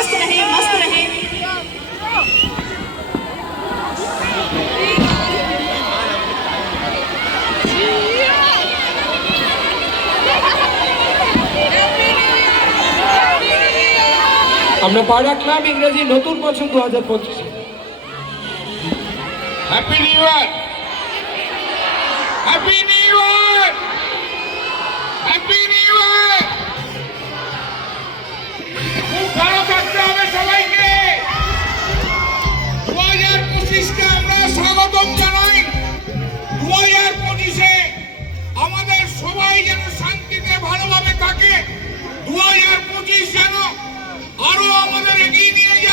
स्वस्थ रहें, मस्त रहें। আমরা পা রাখলাম ইংরেজি নতুন বছর 2025। Happy new year, happy new year, happy new year. খুব ভালো থাকতে হবে সবাইকে। 2025কে আমরা স্বাগতম জানাই। 2025-এ আমাদের সবাই যেন শান্তিতে ভালোভাবে থাকে। 2025 যেন আরো আমাদের এগিয়ে নিয়ে যায়।